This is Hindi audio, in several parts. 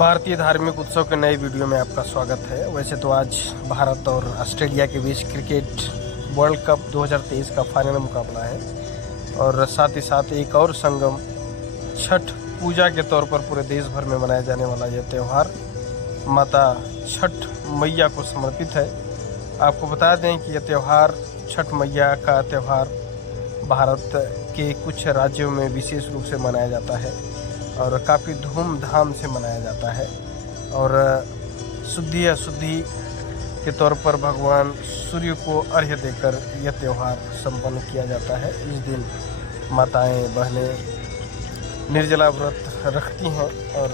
भारतीय धार्मिक उत्सव के नए वीडियो में आपका स्वागत है। वैसे तो आज भारत और ऑस्ट्रेलिया के बीच क्रिकेट वर्ल्ड कप 2023 का फाइनल मुकाबला है और साथ ही साथ एक और संगम छठ पूजा के तौर पर पूरे देश भर में मनाया जाने वाला यह त्यौहार माता छठ मैया को समर्पित है। आपको बता दें कि यह त्यौहार छठ मैया का त्यौहार भारत के कुछ राज्यों में विशेष रूप से मनाया जाता है और काफ़ी धूमधाम से मनाया जाता है और शुद्धि अशुद्धि के तौर पर भगवान सूर्य को अर्घ्य देकर यह त्यौहार संपन्न किया जाता है। इस दिन माताएं बहनें निर्जला व्रत रखती हैं और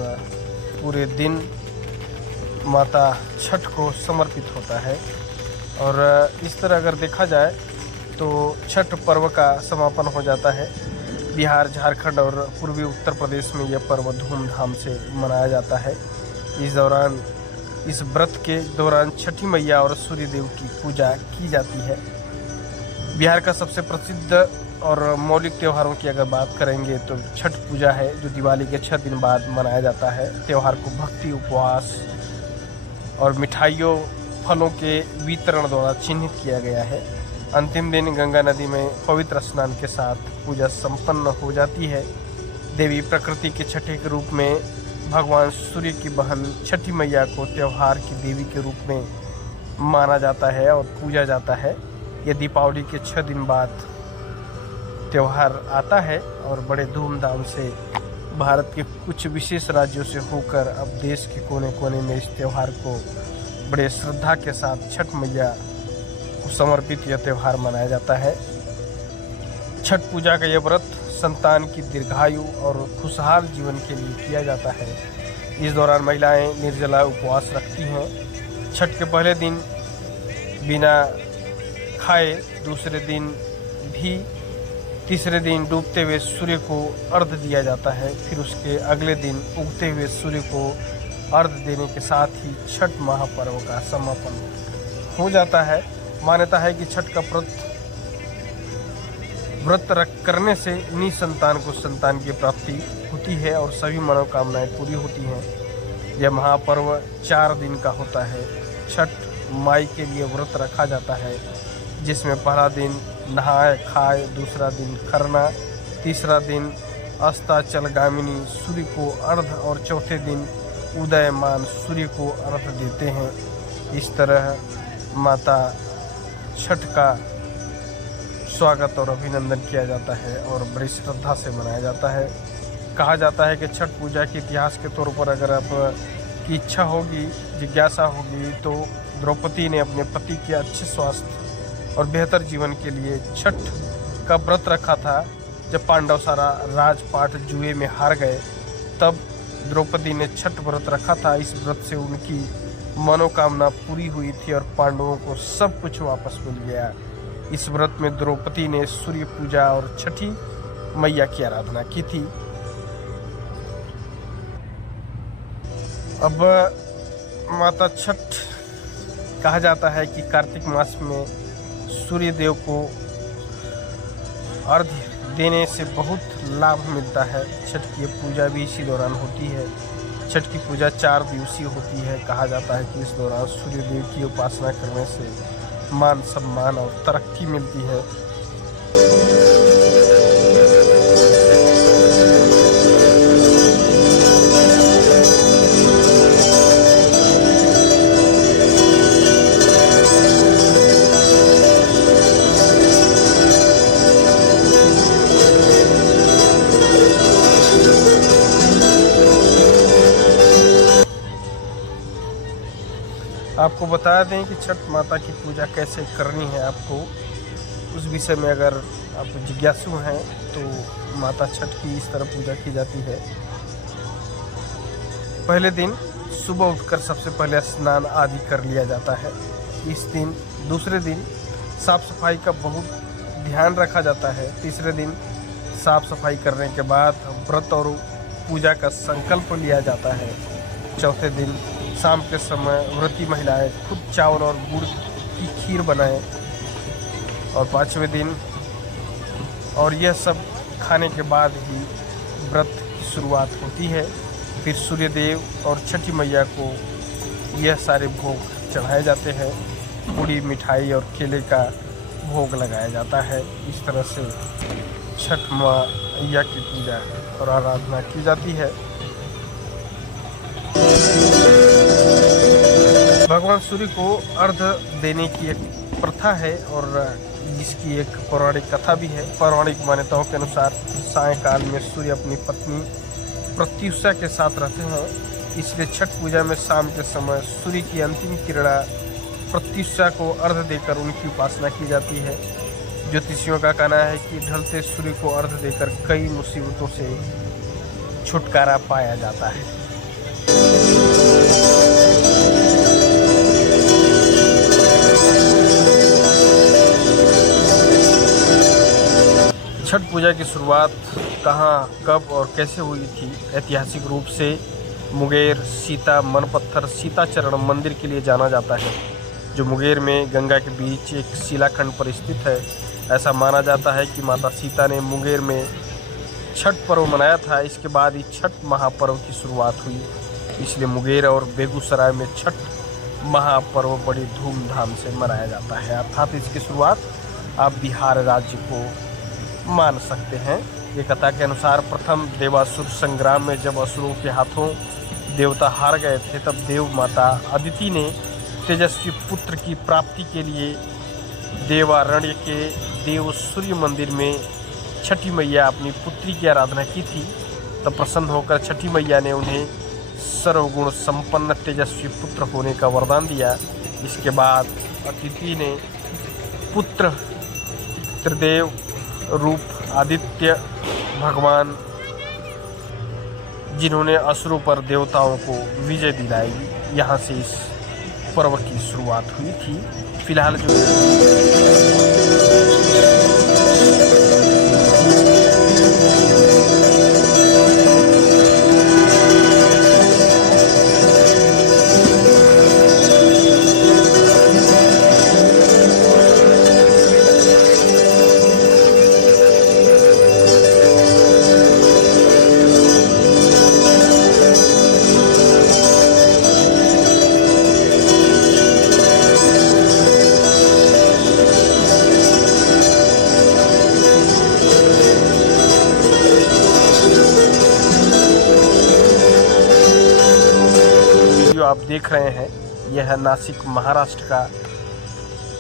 पूरे दिन माता छठ को समर्पित होता है। और इस तरह अगर देखा जाए तो छठ पर्व का समापन हो जाता है। बिहार, झारखंड और पूर्वी उत्तर प्रदेश में यह पर्व धूमधाम से मनाया जाता है। इस व्रत के दौरान छठी मैया और सूर्य देव की पूजा की जाती है। बिहार का सबसे प्रसिद्ध और मौलिक त्योहारों की अगर बात करेंगे तो छठ पूजा है, जो दिवाली के 6 दिन बाद मनाया जाता है। त्यौहार को भक्ति, उपवास और मिठाइयों, फलों के वितरण द्वारा चिन्हित किया गया है। अंतिम दिन गंगा नदी में पवित्र स्नान के साथ पूजा संपन्न हो जाती है। देवी प्रकृति के छठे के रूप में भगवान सूर्य की बहन छठी मैया को त्यौहार की देवी के रूप में माना जाता है और पूजा जाता है। यह दीपावली के 6 दिन बाद त्यौहार आता है और बड़े धूमधाम से भारत के कुछ विशेष राज्यों से होकर अब देश के कोने कोने में इस त्यौहार को बड़े श्रद्धा के साथ छठ मैया को समर्पित यह त्यौहार मनाया जाता है। छठ पूजा का यह व्रत संतान की दीर्घायु और खुशहाल जीवन के लिए किया जाता है। इस दौरान महिलाएं निर्जला उपवास रखती हैं। छठ के पहले दिन बिना खाए, दूसरे दिन भी, तीसरे दिन डूबते हुए सूर्य को अर्घ्य दिया जाता है। फिर उसके अगले दिन उगते हुए सूर्य को अर्घ्य देने के साथ ही छठ महापर्व का समापन हो जाता है। मान्यता है कि छठ का व्रत करने से निसंतान को संतान की प्राप्ति होती है और सभी मनोकामनाएं पूरी होती हैं। यह महापर्व 4 दिन का होता है। छठ माई के लिए व्रत रखा जाता है, जिसमें पहला दिन नहाए खाए, दूसरा दिन खरना, तीसरा दिन अस्ताचलगामिनी सूर्य को अर्घ्य और चौथे दिन उदयमान सूर्य को अर्घ्य देते हैं। इस तरह माता छठ का स्वागत और अभिनंदन किया जाता है और बड़ी श्रद्धा से मनाया जाता है। कहा जाता है कि छठ पूजा के इतिहास के तौर पर अगर आप की इच्छा होगी, जिज्ञासा होगी, तो द्रौपदी ने अपने पति के अच्छे स्वास्थ्य और बेहतर जीवन के लिए छठ का व्रत रखा था। जब पांडव सारा राजपाट जुए में हार गए, तब द्रौपदी ने छठ व्रत रखा था। इस व्रत से उनकी मनोकामना पूरी हुई थी और पांडवों को सब कुछ वापस मिल गया। इस व्रत में द्रौपदी ने सूर्य पूजा और छठी मैया की आराधना की थी। अब माता छठ कहा जाता है कि कार्तिक मास में सूर्य देव को अर्घ्य देने से बहुत लाभ मिलता है। छठ की पूजा भी इसी दौरान होती है। छठ की पूजा 4 दिवसीय होती है। कहा जाता है कि इस दौरान सूर्य देव की उपासना करने से मान सम्मान और तरक्की मिलती है। आपको बता दें कि छठ माता की पूजा कैसे करनी है। आपको उस विषय में अगर आप जिज्ञासु हैं तो माता छठ की इस तरह पूजा की जाती है। पहले दिन सुबह उठकर सबसे पहले स्नान आदि कर लिया जाता है। इस दिन दूसरे दिन साफ सफाई का बहुत ध्यान रखा जाता है। तीसरे दिन साफ सफाई करने के बाद व्रत और पूजा का संकल्प लिया जाता है। चौथे दिन शाम के समय व्रती महिलाएं खुद चावल और गुड़ की खीर बनाएं और 5वें दिन, और यह सब खाने के बाद ही व्रत की शुरुआत होती है। फिर सूर्यदेव और छठी मैया को यह सारे भोग चढ़ाए जाते हैं। पूड़ी, मिठाई और केले का भोग लगाया जाता है। इस तरह से छठ मैया की पूजा और आराधना की जाती है। भगवान सूर्य को अर्घ्य देने की एक प्रथा है और जिसकी एक पौराणिक कथा भी है। पौराणिक मान्यताओं के अनुसार सायंकाल में सूर्य अपनी पत्नी प्रत्युषा के साथ रहते हैं, इसलिए छठ पूजा में शाम के समय सूर्य की अंतिम किरण प्रत्युषा को अर्घ्य देकर उनकी उपासना की जाती है। ज्योतिषियों का कहना है कि ढलते सूर्य को अर्घ्य देकर कई मुसीबतों से छुटकारा पाया जाता है। छठ पूजा की शुरुआत कहाँ, कब और कैसे हुई थी? ऐतिहासिक रूप से मुंगेर सीता मनपत्थर सीताचरण मंदिर के लिए जाना जाता है, जो मुंगेर में गंगा के बीच एक शिलाखंड पर स्थित है। ऐसा माना जाता है कि माता सीता ने मुंगेर में छठ पर्व मनाया था। इसके बाद ही छठ महापर्व की शुरुआत हुई, इसलिए मुंगेर और बेगूसराय में छठ महापर्व बड़ी धूमधाम से मनाया जाता है। अर्थात इसकी शुरुआत आप बिहार राज्य को मान सकते हैं। ये कथा के अनुसार प्रथम देवासुर संग्राम में जब असुरों के हाथों देवता हार गए थे, तब देव माता अदिति ने तेजस्वी पुत्र की प्राप्ति के लिए देवारण्य के देव सूर्य मंदिर में छठी मैया अपनी पुत्री की आराधना की थी। तब प्रसन्न होकर छठी मैया ने उन्हें सर्वगुण संपन्न तेजस्वी पुत्र होने का वरदान दिया। इसके बाद अदिति ने पुत्र त्रिदेव रूप आदित्य भगवान, जिन्होंने असुरों पर देवताओं को विजय दिलाई, यहाँ से इस पर्व की शुरुआत हुई थी। फिलहाल जो आप देख रहे हैं, यह नासिक महाराष्ट्र का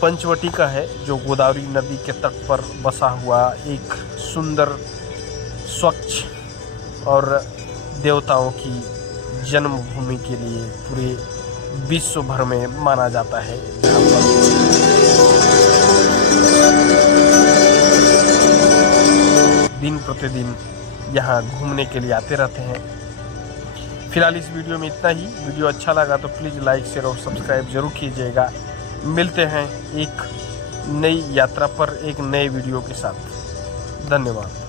पंचवटी का है, जो गोदावरी नदी के तट पर बसा हुआ एक सुंदर, स्वच्छ और देवताओं की जन्मभूमि के लिए पूरे विश्व भर में माना जाता है। जहाँ पर दिन प्रतिदिन यहाँ घूमने के लिए आते रहते हैं। फिलहाल इस वीडियो में इतना ही। वीडियो अच्छा लगा तो प्लीज़ लाइक, शेयर और सब्सक्राइब जरूर कीजिएगा। मिलते हैं एक नई यात्रा पर एक नए वीडियो के साथ। धन्यवाद।